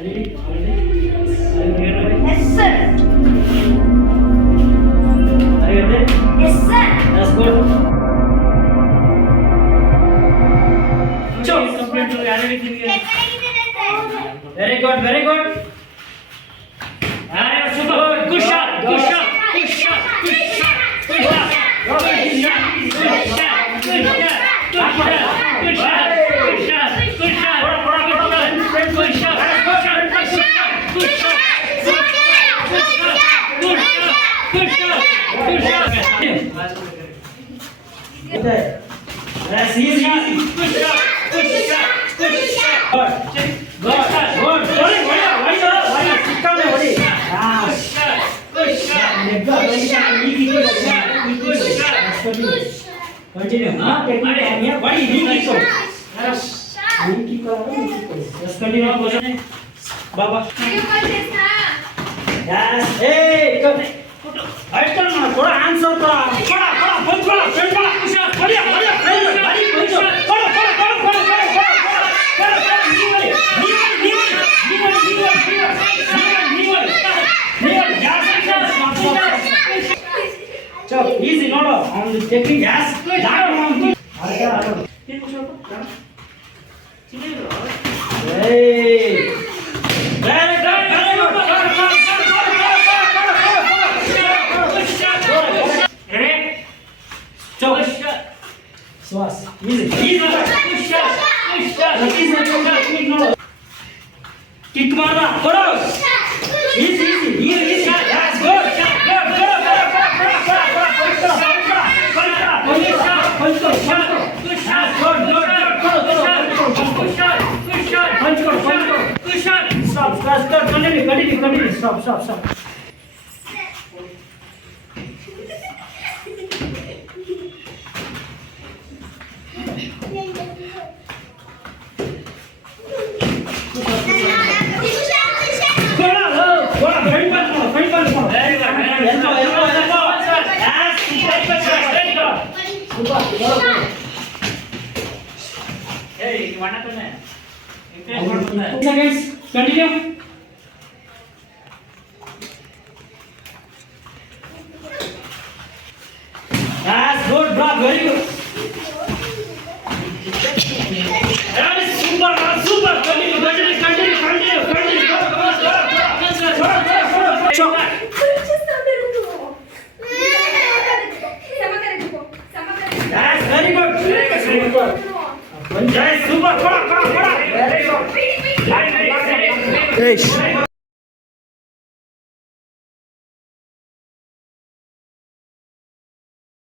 Yes, sir. Are you ready? Yes, sir. That's good. Complete to everything here. Very good, very good. Ah, super. Good shot, good shot, good shot, good shot, good shot, good shot, good shot, good shot, good shot, good shot, good shot, good shot, good shot, That's easy. Good shot. Good shot. Good shot. Good. Good shot. Good. What? Sit down there. What? Good shot. Good shot. Good shot. Good shot. Good shot. Continue. Technique on here. What? Keep going. Keep going. Just continue. Position. Baba. Yes. Hey. Come. Right turn. थोड़ा answer थोड़ा. Punch. Push up. बढ़िया. Push up. Chop, easy, no. On the technique, yes. Hey. Very good. Chop. Swas. Easy. Push up. Kick मारना. थोड़ा. Easy. Yes, good. Stop. Continue. Stop. Hey, wanna come here? Seconds. Continue. That's good, bro. Very good. That is super. Continue. That's very good. Super. Very good.